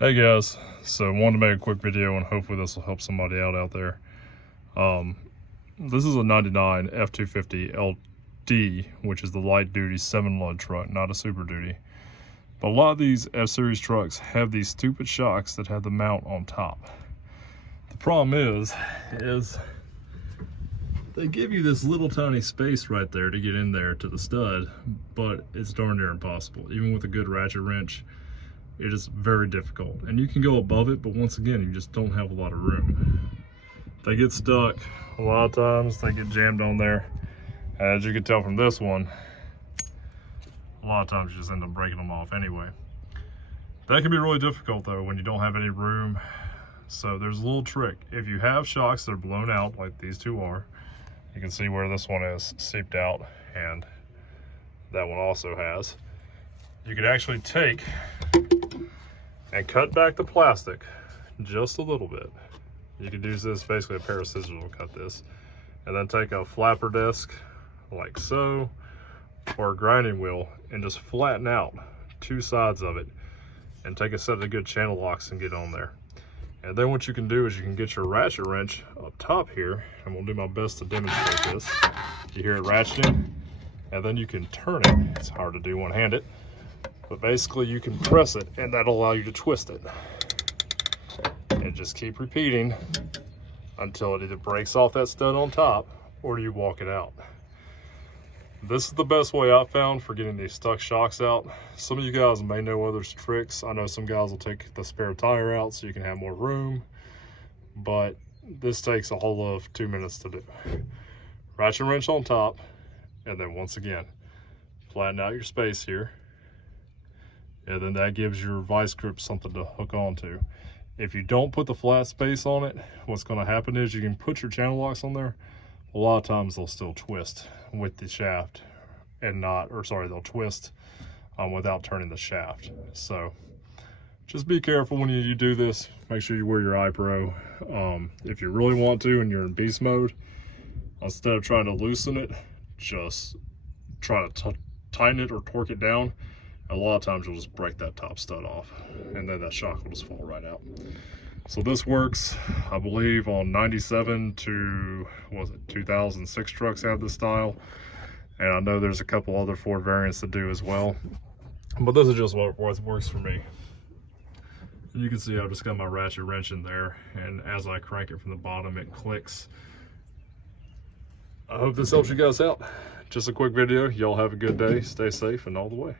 Hey guys, so wanted to make a quick video and hopefully this will help somebody out there. This is a 99 F250 LD, which is the light duty 7-lug truck, not a super duty. But a lot of these F-Series trucks have these stupid shocks that have the mount on top. The problem is they give you this little tiny space right there to get in there to the stud, but it's darn near impossible. Even with a good ratchet wrench, it is very difficult. And you can go above it, but once again, you just don't have a lot of room. They get stuck. A lot of times they get jammed on there. As you can tell from this one, a lot of times you just end up breaking them off anyway. That can be really difficult though when you don't have any room. So there's a little trick. If you have shocks that are blown out like these two are, you can see where this one is seeped out and that one also has. You could actually take and cut back the plastic just a little bit. You could use this, basically a pair of scissors will cut this, and then take a flapper disc like so, or a grinding wheel, and just flatten out two sides of it and take a set of good channel locks and get on there. And then what you can do is you can get your ratchet wrench up top here, and we'll do my best to demonstrate this. You hear it ratcheting, and then you can turn it. It's hard to do one-handed, but basically you can press it and that'll allow you to twist it. And just keep repeating until it either breaks off that stud on top or you walk it out. This is the best way I've found for getting these stuck shocks out. Some of you guys may know other tricks. I know some guys will take the spare tire out so you can have more room, but this takes a whole of 2 minutes to do. Ratchet wrench on top, and then once again, flatten out your space here. And then that gives your vice grip something to hook onto. If you don't put the flat space on it, what's going to happen is you can put your channel locks on there. A lot of times they'll still twist with the shaft and they'll twist without turning the shaft. So just be careful when you do this. Make sure you wear your eye pro. If you really want to and you're in beast mode, instead of trying to loosen it, just try to tighten it or torque it down. A lot of times you'll just break that top stud off and then that shock will just fall right out. So this works, I believe, on 97 to, 2006 trucks have this style. And I know there's a couple other Ford variants that do as well. But this is just what works for me. And you can see I've just got my ratchet wrench in there, and as I crank it from the bottom, it clicks. I hope this helps you guys out. Just a quick video. Y'all have a good day, stay safe, and all the way.